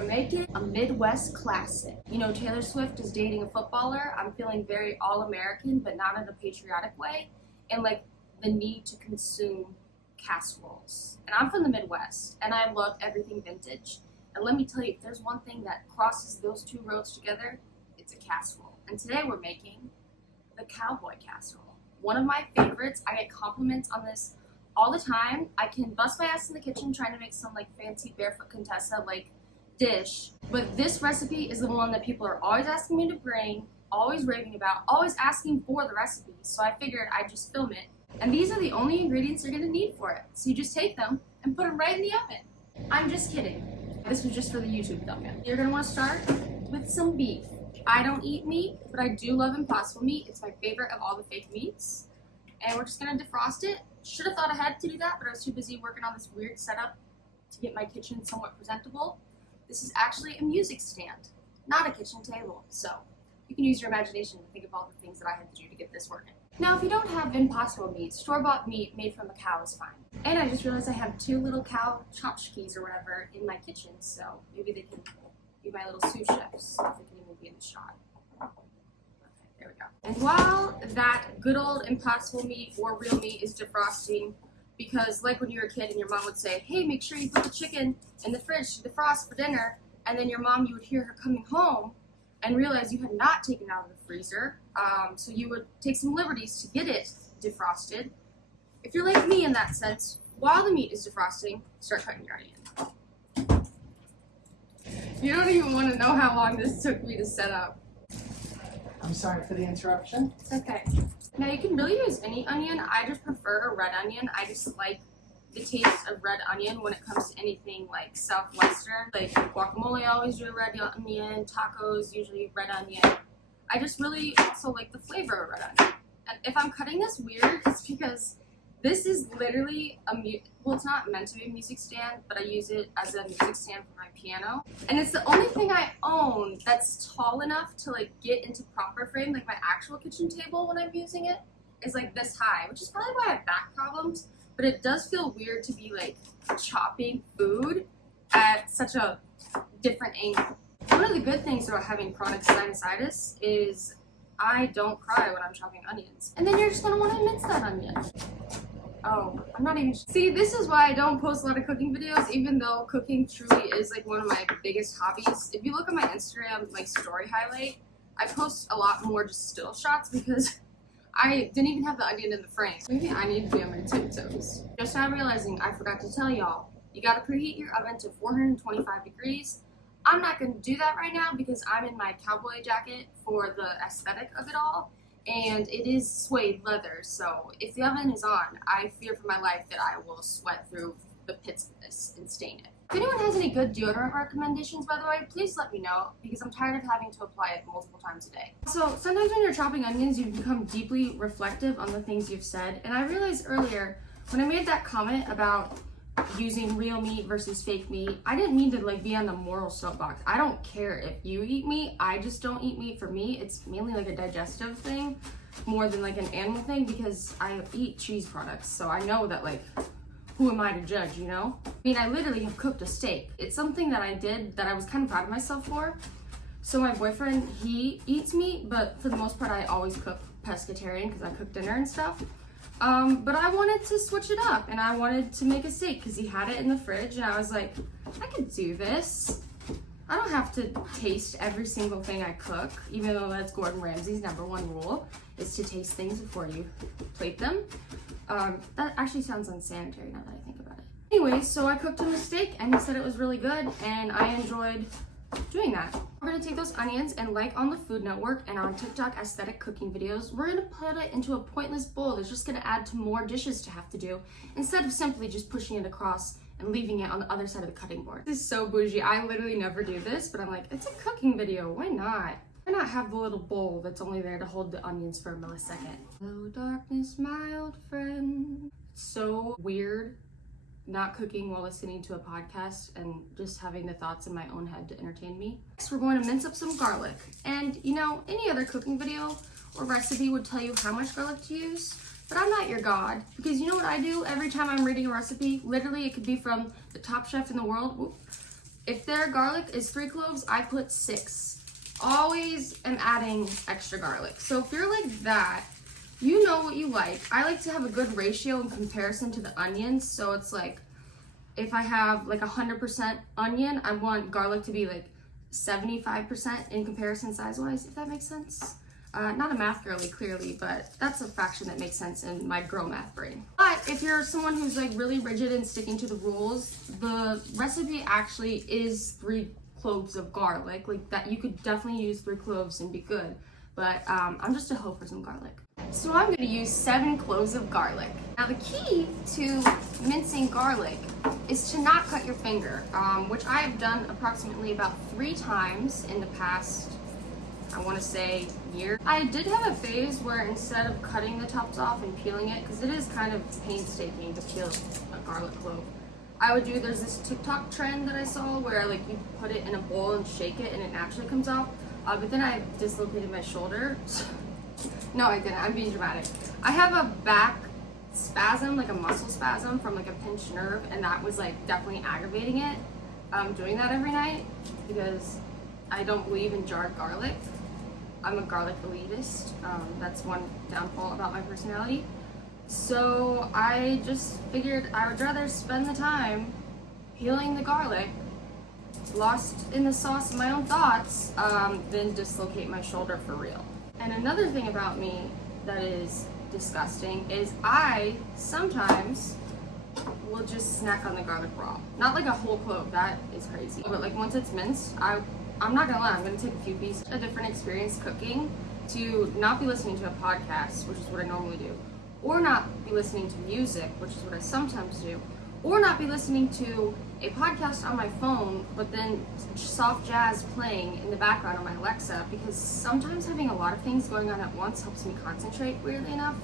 we're making a Midwest classic. You know, Taylor Swift is dating a footballer. I'm feeling very all-American, but not in a patriotic way, and like the need to consume casseroles. And I'm from the Midwest, and I love everything vintage. And let me tell you, if there's one thing that crosses those two roads together, it's a casserole. And today we're making the cowboy casserole. One of my favorites. I get compliments on this all the time. I can bust my ass in the kitchen trying to make some like fancy barefoot Contessa like dish, but this recipe is the one that people are always asking me to bring, always raving about, always asking for the recipe. So I figured I'd just film it. And these are the only ingredients you're gonna need for it. So you just take them and put them right in the oven. I'm just kidding. This was just for the YouTube thumbnail. You're gonna wanna start with some beef. I don't eat meat, but I do love Impossible meat. It's my favorite of all the fake meats. And we're just gonna defrost it. Should have thought ahead to do that, but I was too busy working on this weird setup to get my kitchen somewhat presentable. This is actually a music stand, not a kitchen table. So you can use your imagination to think of all the things that I had to do to get this working. Now, if you don't have Impossible meat, store-bought meat made from a cow is fine. And I just realized I have two little cow tchotchkes or whatever in my kitchen, so maybe they can be my little sous chefs. If they can even be in the shot. There we go. And while that good old Impossible meat or real meat is defrosting, because like when you were a kid and your mom would say, hey, make sure you put the chicken in the fridge to defrost for dinner, and then your mom, you would hear her coming home and realize you had not taken it out of the freezer, so you would take some liberties to get it defrosted. If you're like me in that sense, while the meat is defrosting, start cutting your onion. You don't even want to know how long this took me to set up. I'm sorry for the interruption. It's okay. Now you can really use any onion. I just prefer a red onion. I just like the taste of red onion when it comes to anything like Southwestern. Like guacamole, I always do red onion. Tacos, usually red onion. I just really also like the flavor of red onion. And if I'm cutting this weird, it's because this is literally well, it's not meant to be a music stand, but I use it as a music stand for my piano. And it's the only thing I own that's tall enough to like get into proper frame. Like my actual kitchen table when I'm using it is like this high, which is probably why I have back problems. But it does feel weird to be like chopping food at such a different angle. One of the good things about having chronic sinusitis is I don't cry when I'm chopping onions. And then you're just gonna wanna mince that onion. Oh, I'm not even. See, this is why I don't post a lot of cooking videos, even though cooking truly is like one of my biggest hobbies. If you look at my Instagram, like story highlight, I post a lot more just still shots because I didn't even have the onion in the frame. Maybe I need to be on my tiptoes. Just now realizing I forgot to tell y'all, you gotta preheat your oven to 425 degrees. I'm not gonna do that right now because I'm in my cowboy jacket for the aesthetic of it all. And it is suede leather, so if the oven is on, I fear for my life that I will sweat through the pits of this and stain it. If anyone has any good deodorant recommendations, by the way, please let me know, because I'm tired of having to apply it multiple times a day. So sometimes when you're chopping onions, you become deeply reflective on the things you've said, and I realized earlier, when I made that comment about using real meat versus fake meat, I didn't mean to like be on the moral soapbox. I don't care if you eat meat, I just don't eat meat. For me, it's mainly like a digestive thing more than like an animal thing, because I eat cheese products, so I know that like, who am I to judge, you know? I mean, I literally have cooked a steak. It's something that I did that I was kind of proud of myself for. So my boyfriend, he eats meat, but for the most part I always cook pescatarian because I cook dinner and stuff. But I wanted to switch it up, and I wanted to make a steak because he had it in the fridge, and I was like, I could do this. I don't have to taste every single thing I cook, even though that's Gordon Ramsay's #1 rule, is to taste things before you plate them. That actually sounds unsanitary now that I think about it. Anyway, so I cooked him a steak, and he said it was really good, and I enjoyed doing that. We're gonna take those onions and, like on the Food Network and on TikTok aesthetic cooking videos, we're gonna put it into a pointless bowl that's just gonna add to more dishes to have to do, instead of simply just pushing it across and leaving it on the other side of the cutting board. This is so bougie. I literally never do this, but I'm like, it's a cooking video, why not? Why not have the little bowl that's only there to hold the onions for a millisecond? Hello darkness, my old friend. It's so weird not cooking while listening to a podcast and just having the thoughts in my own head to entertain me. Next, we're going to mince up some garlic. And you know, any other cooking video or recipe would tell you how much garlic to use, but I'm not your god, because you know what I do every time I'm reading a recipe? Literally, it could be from the top chef in the world. If their garlic is 3 cloves, I put 6. Always am adding extra garlic. So if you're like that, you know what you like. I like to have a good ratio in comparison to the onions. So it's like, if I have like 100% onion, I want garlic to be like 75% in comparison size-wise, if that makes sense. Not a math girly, clearly, but that's a fraction that makes sense in my girl math brain. But if you're someone who's like really rigid and sticking to the rules, the recipe actually is 3 cloves of garlic. Like that, you could definitely use 3 cloves and be good. But I'm just a hoe for some garlic. So I'm gonna use 7 cloves of garlic. Now the key to mincing garlic is to not cut your finger, which I have done approximately about 3 times in the past, I wanna say, year. I did have a phase where instead of cutting the tops off and peeling it, because it is kind of painstaking to peel a garlic clove, I would do, there's this TikTok trend that I saw where like you put it in a bowl and shake it and it naturally comes off. But then I dislocated my shoulder. No, I didn't. I'm being dramatic. I have a back spasm, like a muscle spasm from like a pinched nerve, and that was like definitely aggravating it. Doing that every night because I don't believe in jarred garlic. I'm a garlic elitist. That's one downfall about my personality. So I just figured I would rather spend the time peeling the garlic, lost in the sauce of my own thoughts, than dislocate my shoulder for real. And another thing about me that is disgusting is I sometimes will just snack on the garlic raw. Not like a whole clove, that is crazy. But like once it's minced, I'm not gonna lie, I'm gonna take a few pieces. A different experience cooking to not be listening to a podcast, which is what I normally do, or not be listening to music, which is what I sometimes do, or not be listening to a podcast on my phone, but then soft jazz playing in the background on my Alexa, because sometimes having a lot of things going on at once helps me concentrate, weirdly enough.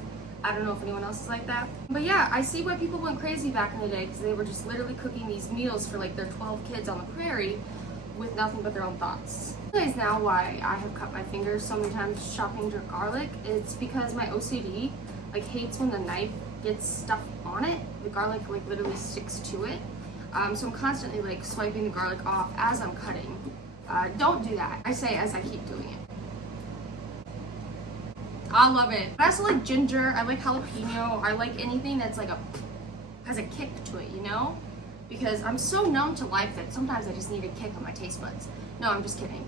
I don't know if anyone else is like that. But yeah, I see why people went crazy back in the day, because they were just literally cooking these meals for like their 12 kids on the prairie with nothing but their own thoughts. I realize now why I have cut my fingers so many times chopping garlic. It's because my OCD like hates when the knife gets stuff on it. The garlic like literally sticks to it. So I'm constantly like swiping the garlic off as I'm cutting. Don't do that. I say as I keep doing it. I love it. I also like ginger. I like jalapeno. I like anything that's like has a kick to it, you know? Because I'm so numb to life that sometimes I just need a kick on my taste buds. No, I'm just kidding.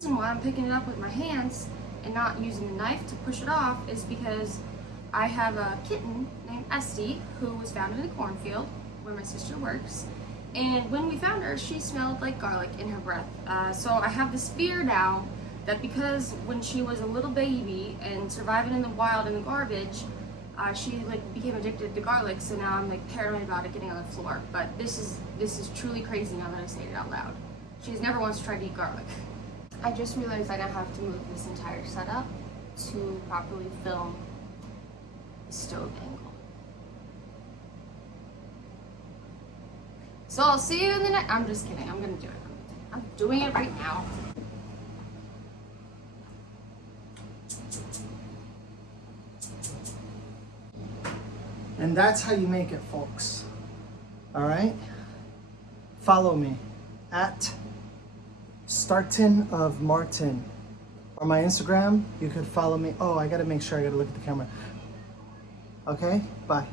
The reason why I'm picking it up with my hands and not using the knife to push it off is because I have a kitten named Esty who was found in a cornfield where my sister works, and when we found her, she smelled like garlic in her breath. So I have this fear now that because when she was a little baby and surviving in the wild in the garbage, she like became addicted to garlic. So now I'm like paranoid about it getting on the floor. But this is truly crazy now that I say it out loud. She's never once tried to eat garlic. I just realized I now have to move this entire setup to properly film the stove angle. So I'll see you in the next. I'm just kidding. I'm gonna do it. I'm doing it right now. And that's how you make it, folks. All right? Follow me at Starton of Martin. Or my Instagram, you could follow me. Oh, I gotta make sure I gotta look at the camera. Okay, bye.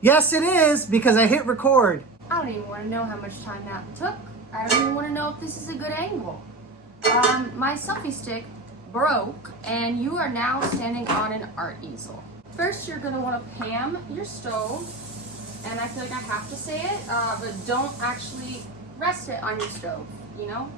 Yes, it is, because I hit record. I don't even want to know how much time that took. I don't even want to know if this is a good angle. My selfie stick broke, and you are now standing on an art easel. First, you're going to want to pan your stove, and I feel like I have to say it, but don't actually rest it on your stove, you know?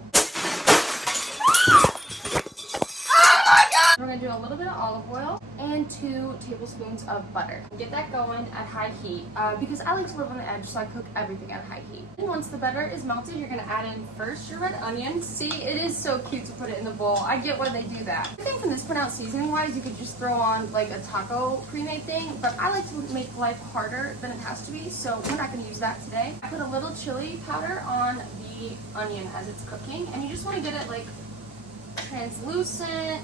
We're going to do a little bit of olive oil and 2 tablespoons of butter. Get that going at high heat because I like to live on the edge, so I cook everything at high heat. And once the butter is melted, you're going to add in first your red onion. See, it is so cute to put it in the bowl. I get why they do that. I think from this point out, seasoning-wise, you could just throw on like a taco pre-made thing, but I like to make life harder than it has to be, so we're not going to use that today. I put a little chili powder on the onion as it's cooking, and you just want to get it like translucent,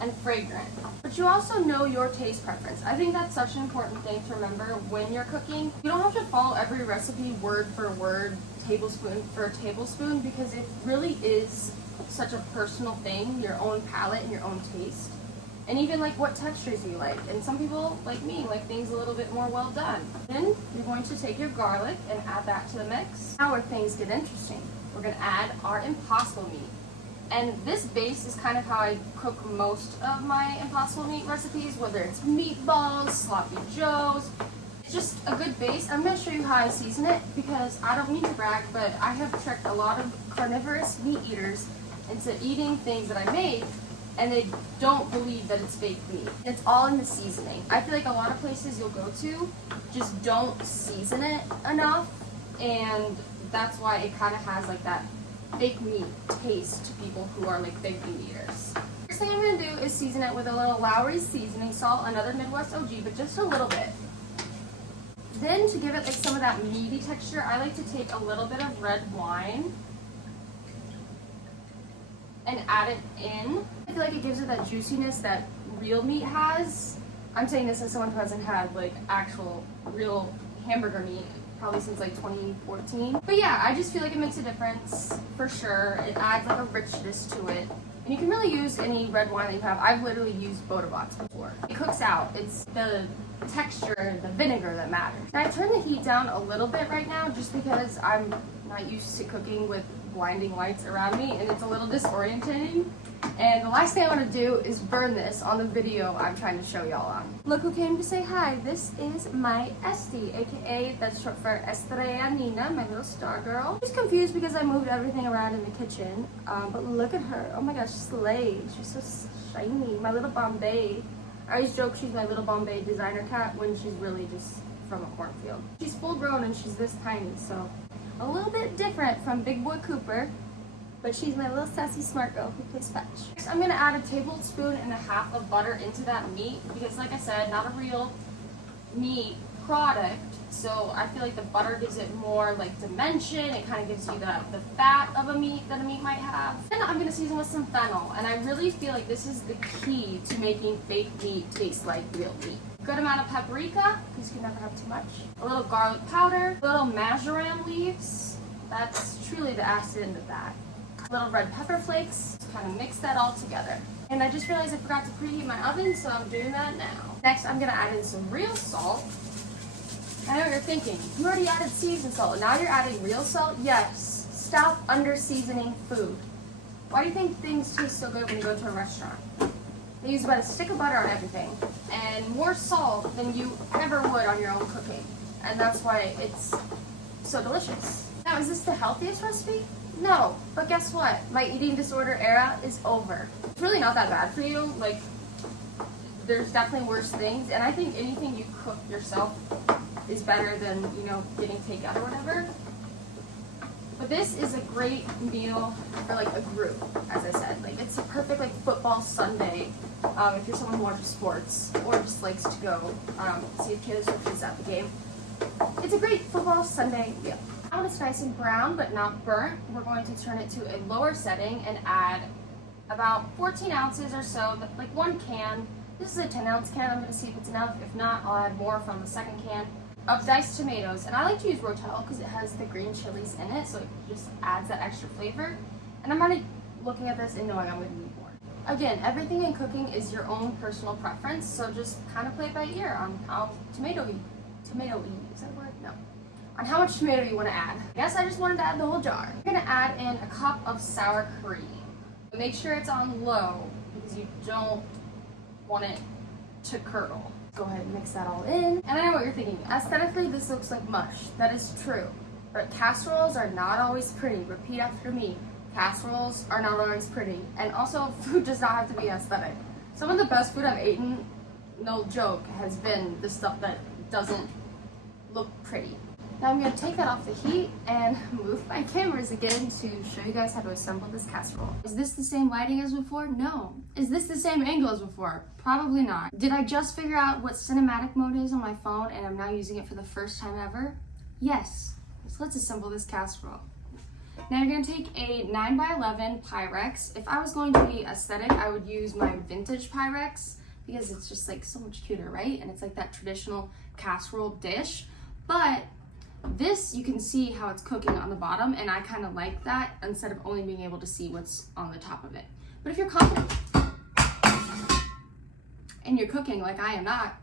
and fragrant. But you also know your taste preference. I think that's such an important thing to remember when you're cooking. You don't have to follow every recipe word for word, tablespoon for tablespoon, because it really is such a personal thing, your own palate and your own taste. And even like what textures you like. And some people, like me, like things a little bit more well done. Then you're going to take your garlic and add that to the mix. Now where things get interesting. We're gonna add our impossible meat. And this base is kind of how I cook most of my impossible meat recipes, whether it's meatballs, sloppy joes. It's just a good base. I'm gonna show you how I season it because I don't mean to brag, but I have tricked a lot of carnivorous meat eaters into eating things that I make, and they don't believe that it's fake meat. It's all in the seasoning. I feel like a lot of places you'll go to just don't season it enough, and that's why it kind of has like that fake meat taste to people who are like fake meat eaters. First thing I'm gonna do is season it with a little Lowry's seasoning salt, another Midwest OG, but just a little bit. Then to give it like some of that meaty texture, I like to take a little bit of red wine and add it in. I feel like it gives it that juiciness that real meat has. I'm saying this as someone who hasn't had like actual real hamburger meat probably since like 2014. But yeah, I just feel like it makes a difference for sure. It adds like a richness to it. And you can really use any red wine that you have. I've literally used Boda Box before. It cooks out. It's the texture, the vinegar that matters. And I turn the heat down a little bit right now just because I'm not used to cooking with blinding lights around me and it's a little disorientating. And the last thing I want to do is burn this on the video I'm trying to show y'all on. Look who came to say hi. This is my Esty, aka that's short for Estrella Nina, my little star girl. She's confused because I moved everything around in the kitchen, but look at her. Oh my gosh, slay. She's so shiny. My little Bombay. I always joke she's my little Bombay designer cat when she's really just from a cornfield. She's full grown and she's this tiny, so a little bit different from Big Boy Cooper. But she's my little sassy smart girl who plays fetch. Next, I'm gonna add a tablespoon and a half of butter into that meat because like I said, not a real meat product. So I feel like the butter gives it more like dimension. It kind of gives you the fat of a meat that a meat might have. Then I'm gonna season with some fennel. And I really feel like this is the key to making fake meat taste like real meat. Good amount of paprika, because you can never have too much. A little garlic powder, little marjoram leaves. That's truly the acid in the that. Little red pepper flakes, kind of mix that all together. And I just realized I forgot to preheat my oven, so I'm doing that now. Next, I'm gonna add in some real salt. I know what you're thinking. You already added seasoned salt, now you're adding real salt? Yes. Stop under seasoning food. Why do you think things taste so good when you go to a restaurant? They use about a stick of butter on everything, and more salt than you ever would on your own cooking. And that's why it's so delicious. Now, is this the healthiest recipe? No, but guess what? My eating disorder era is over. It's really not that bad for you. Like, there's definitely worse things, and I think anything you cook yourself is better than, you know, getting takeout or whatever. But this is a great meal for like a group, as I said. Like, it's a perfect like football Sunday if you're someone who watches sports or just likes to go see if Taylor Swift is at the game. It's a great football Sunday meal. Now when it's nice and brown but not burnt, we're going to turn it to a lower setting and add about 14 ounces or so, like one can. This is a 10-ounce can. I'm going to see if it's enough. If not, I'll add more from the second can of diced tomatoes. And I like to use Rotel because it has the green chilies in it, so it just adds that extra flavor. And I'm already looking at this and knowing I'm going to need more. Again, everything in cooking is your own personal preference, so just kind of play it by ear on how tomatoey, is that a word? No. On how much tomato you want to add. I guess I just wanted to add the whole jar. You're going to add in a cup of sour cream. Make sure it's on low because you don't want it to curdle. Go ahead and mix that all in. And I know what you're thinking. Aesthetically, this looks like mush. That is true. But casseroles are not always pretty. Repeat after me. Casseroles are not always pretty. And also, food does not have to be aesthetic. Some of the best food I've eaten, no joke, has been the stuff that doesn't look pretty. Now I'm going to take that off the heat and move my cameras again to show you guys how to assemble this casserole. Is this the same lighting as before? No. Is this the same angle as before? Probably not. Did I just figure out what cinematic mode is on my phone and I'm now using it for the first time ever? Yes. So let's assemble this casserole. Now you're gonna take a 9x11 Pyrex. If I was going to be aesthetic, I would use my vintage Pyrex because it's just like so much cuter, right? And it's like that traditional casserole dish. But this, you can see how it's cooking on the bottom, and I kind of like that instead of only being able to see what's on the top of it. But if you're confident and you're cooking like I am not,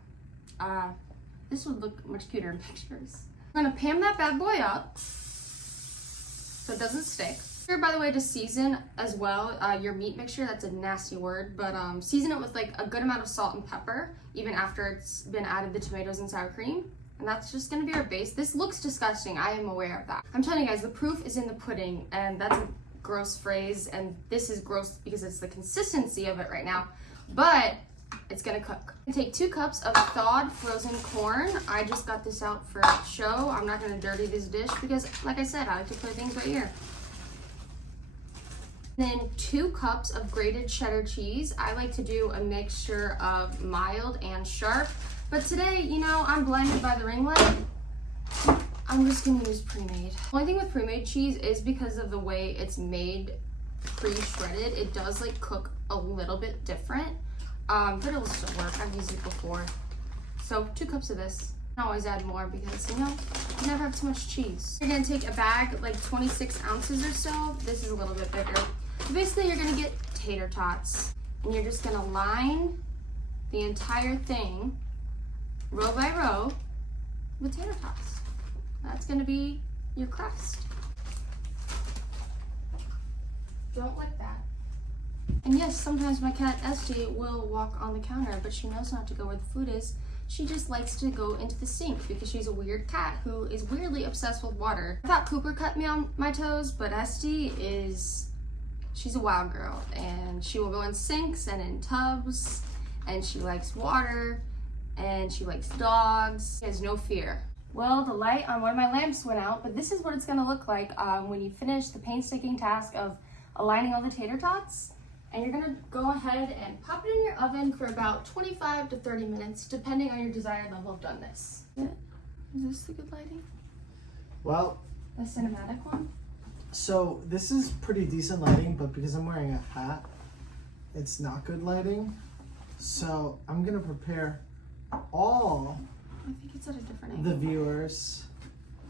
this would look much cuter in pictures. I'm gonna pan that bad boy up so it doesn't stick. Here, by the way, to season as well your meat mixture. That's a nasty word, but season it with like a good amount of salt and pepper, even after it's been added the tomatoes and sour cream. And that's just gonna be our base. This looks disgusting, I am aware of that. I'm telling you guys, the proof is in the pudding, and that's a gross phrase, and this is gross because it's the consistency of it right now, but it's gonna cook. I'm gonna take 2 cups of thawed frozen corn. I just got this out for show. I'm not gonna dirty this dish because, like I said, I like to play things by ear. Then 2 cups of grated cheddar cheese. I like to do a mixture of mild and sharp. But today, you know, I'm blinded by the ring light. I'm just gonna use pre-made. The only thing with pre-made cheese is because of the way it's made pre-shredded, it does like cook a little bit different, but it'll still work. I've used it before. So 2 cups of this. I always add more because, you know, you never have too much cheese. You're gonna take a bag, like 26 ounces or so. This is a little bit bigger. So basically you're gonna get tater tots, and you're just gonna line the entire thing row by row with tater tots. That's gonna be your crust. Don't like that. And yes, sometimes my cat Esty will walk on the counter, but she knows not to go where the food is. She just likes to go into the sink because she's a weird cat who is weirdly obsessed with water. I thought Cooper cut me on my toes, but Esty she's a wild girl, and she will go in sinks and in tubs, and she likes water, and she likes dogs. She has no fear. Well, the light on one of my lamps went out, but this is what it's gonna look like when you finish the painstaking task of aligning all the tater tots. And you're gonna go ahead and pop it in your oven for about 25 to 30 minutes, depending on your desired level of doneness. Is this the good lighting? Well, The cinematic one? so this is pretty decent lighting, but because I'm wearing a hat, it's not good lighting. So I'm gonna prepare all I think it's at a different the angle. viewers.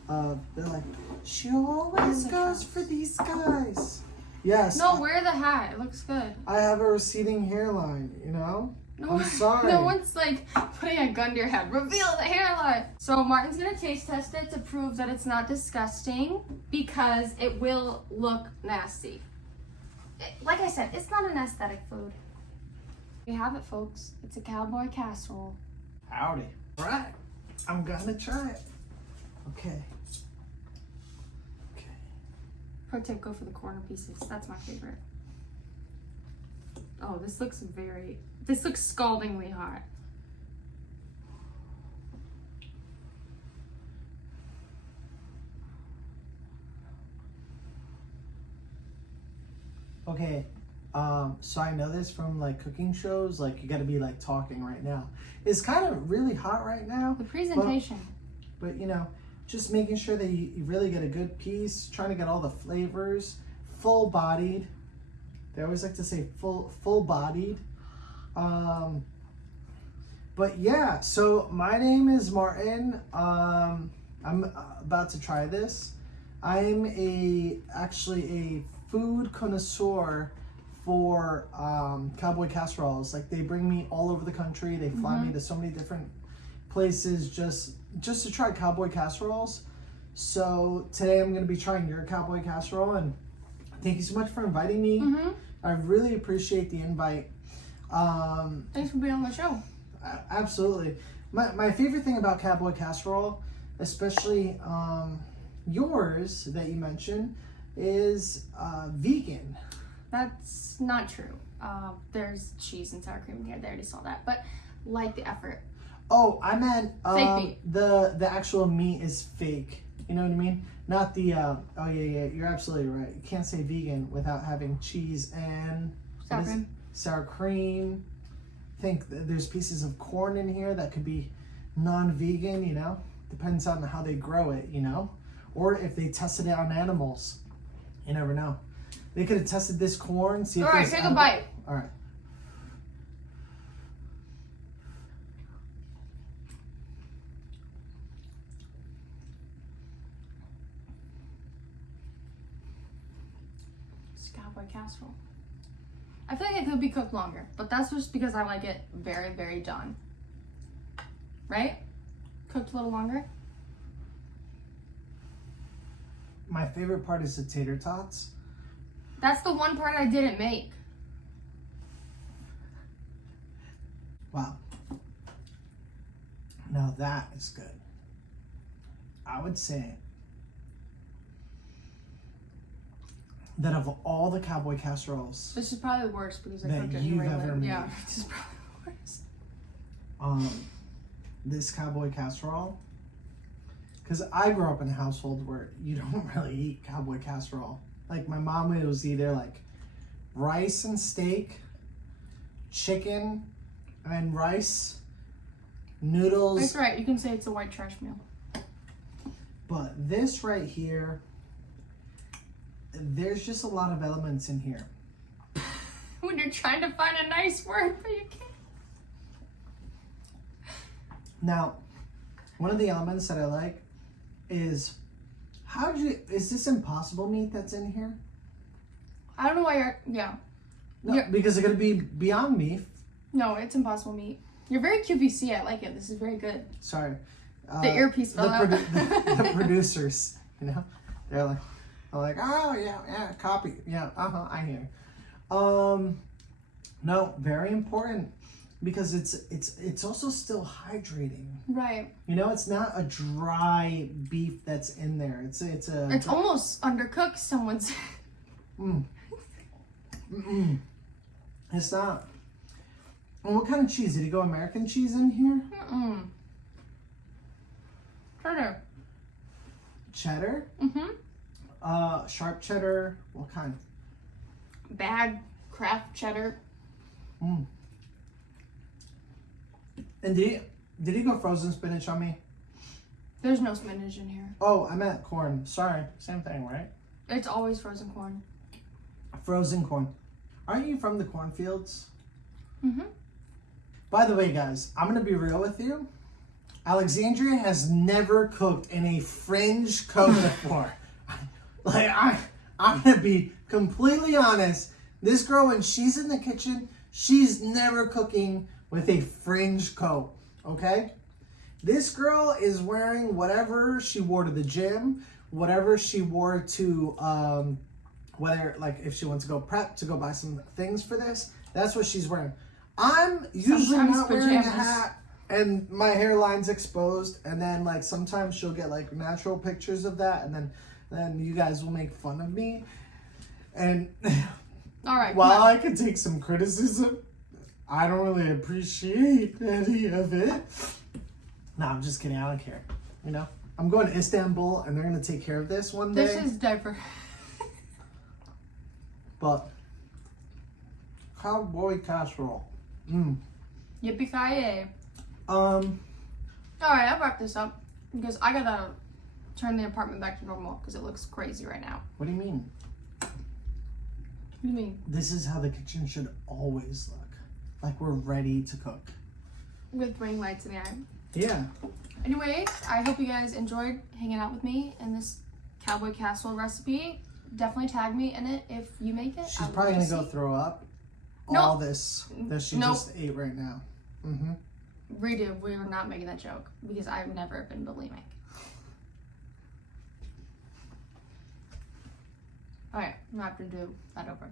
They're like, she always goes for these guys. Yes. No, wear the hat. It looks good. I have a receding hairline, you know? No, I'm sorry. No one's like putting a gun to your head. Reveal the hairline. So Martin's gonna taste test it to prove that it's not disgusting because it will look nasty. Like I said, it's not an aesthetic food. We have it, folks. It's a cowboy casserole. Howdy. All right. I'm gonna try it. Okay. Pro tip, go for the corner pieces. That's my favorite. Oh, this looks scaldingly hot. Okay. So I know this from like cooking shows, like you gotta be like talking right now. It's kind of really hot right now. The presentation. But you know, just making sure that you really get a good piece, trying to get all the flavors, full-bodied. They always like to say full-bodied. But yeah, so my name is Martin. I'm about to try this. I'm actually a food connoisseur for cowboy casseroles. Like they bring me all over the country. They fly me to so many different places just to try cowboy casseroles. So today I'm going to be trying your cowboy casserole, and thank you so much for inviting me. I really appreciate the invite. Thanks for being on the show. Absolutely. My favorite thing about cowboy casserole, especially yours that you mentioned, is vegan. That's not true. There's cheese and sour cream in here. They already saw that. But like the effort. Oh, I meant Fake meat. The actual meat is fake. You know what I mean? Not the oh yeah, you're absolutely right. You can't say vegan without having cheese and Sour cream. Sour cream. I think there's pieces of corn in here that could be non-vegan, you know? Depends on how they grow it, you know? Or if they tested it on animals. You never know. They could have tested this corn. See if All right, there's take a bite. All right. It's cowboy casserole. I feel like it could be cooked longer, but that's just because I like it very, very done. Right? Cooked a little longer. My favorite part is the tater tots. That's the one part I didn't make. Wow. Now that is good. I would say that of all the cowboy casseroles This is probably the worst because I that cooked it you've anyway. ever But yeah, made. this is probably the worst. This cowboy casserole, because I grew up in a household where you don't really eat cowboy casserole. Like my mom, it was either like rice and steak, chicken and rice, noodles. That's right. You can say it's a white trash meal. But this right here, there's just a lot of elements in here. When you're trying to find a nice word, but you can't. Now, one of the elements that I like is is this Impossible meat that's in here? I don't know why you're. Yeah. No, Yeah. because it's gonna be Beyond Meat. No, it's Impossible meat. You're very QVC. I like it. This is very good. Sorry. The earpiece fell out. The producers, you know, they're like, oh yeah, copy, yeah, I hear. No, very important because it's also still hydrating. Right. You know, it's not a dry beef that's in there. It's almost undercooked. Someone's. It's not. And what kind of cheese did he go? American cheese in here? Cheddar. Cheddar? Sharp cheddar. What kind? Bag Kraft cheddar. And did he go frozen spinach on me? There's no spinach in here. Oh, I meant corn. Sorry, same thing, right? It's always frozen corn. Frozen corn. Aren't you from the cornfields? Mm-hmm. By the way, guys, I'm gonna be real with you. Alexandria has never cooked in a fringe coat before. I'm gonna be completely honest. This girl, when she's in the kitchen, she's never cooking with a fringe coat. Okay? This girl is wearing whatever she wore to the gym, whatever she wore to whether like if she wants to go prep to go buy some things for this, that's what she's wearing. I'm usually Sometimes not wearing a pajamas. hat and my hairline's exposed, and then like sometimes she'll get like natural pictures of that, and then you guys will make fun of me. And All right. while I can take some criticism, I don't really appreciate any of it. No, I'm just kidding. I don't care. You know, I'm going to Istanbul, and they're gonna take care of this one day. This is diaper. But cowboy casserole. Yippee-ki-yay. All Alright, I'll wrap this up because I gotta turn the apartment back to normal because it looks crazy right now. What do you mean? What do you mean? This is how the kitchen should always look. Like we're ready to cook. With ring lights in the eye. Yeah. Anyways, I hope you guys enjoyed hanging out with me in this cowboy casserole recipe. Definitely tag me in it if you make it. She's probably gonna go throw up all this that she just ate right now. Redo, we were not making that joke because I've never been bulimic. Alright, I'm gonna have to do that over.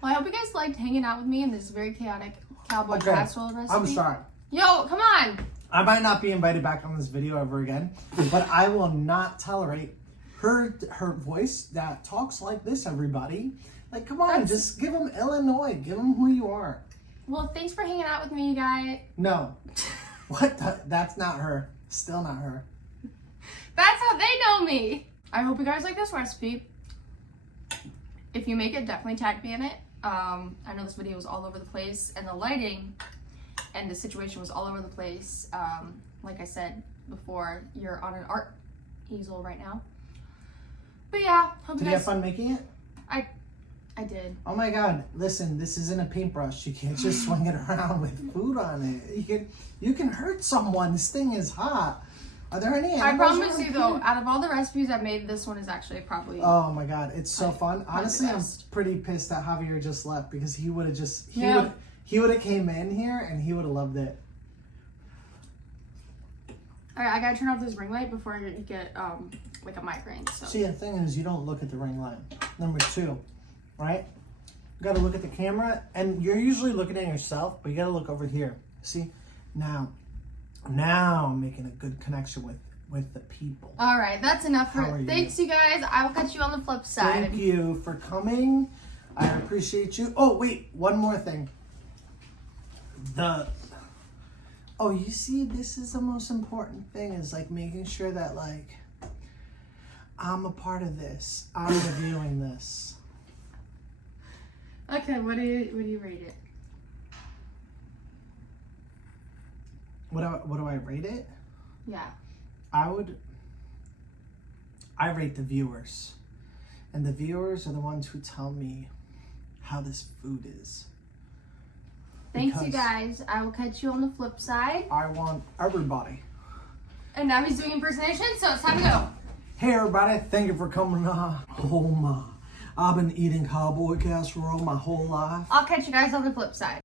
Well, I hope you guys liked hanging out with me in this very chaotic cowboy casserole recipe. I'm sorry. Yo, come on! I might not be invited back on this video ever again, but I will not tolerate her voice that talks like this, everybody. Like, come on, just give them Illinois. Give them who you are. Well, thanks for hanging out with me, you guys. No. What? That's not her. Still not her. That's how they know me. I hope you guys like this recipe. If you make it, definitely tag me in it. I know this video was all over the place, and the lighting and the situation was all over the place. Like I said before, you're on an art easel right now. But yeah, hope Did you have fun making it? I did. Oh my God! Listen, this isn't a paintbrush. You can't just swing it around with food on it. You can hurt someone. This thing is hot. Are there any? I promise you though, out of all the recipes I've made, this one is actually probably. Oh my God, it's so fun. Honestly, I'm pretty pissed that Javier just left because he would have came in here and he would have loved it. All right, I gotta turn off this ring light before you get like a migraine. So. See, the thing is, you don't look at the ring light. Number 2, right? You gotta look at the camera, and you're usually looking at yourself, but you gotta look over here. See, now I'm making a good connection with the people. All right, that's enough for. Thanks, you guys. I will catch you on the flip side. Thank you for coming. I appreciate you. Oh wait, one more thing. You see, this is the most important thing, is like making sure that like I'm a part of this. I'm reviewing this. Okay, what do you rate it? What do I rate it? Yeah. I rate the viewers. And the viewers are the ones who tell me how this food is. Thanks, you guys. I will catch you on the flip side. I want everybody. And now he's doing impersonation, so it's time to go. Hey, everybody. Thank you for coming home. I've been eating cowboy casserole my whole life. I'll catch you guys on the flip side.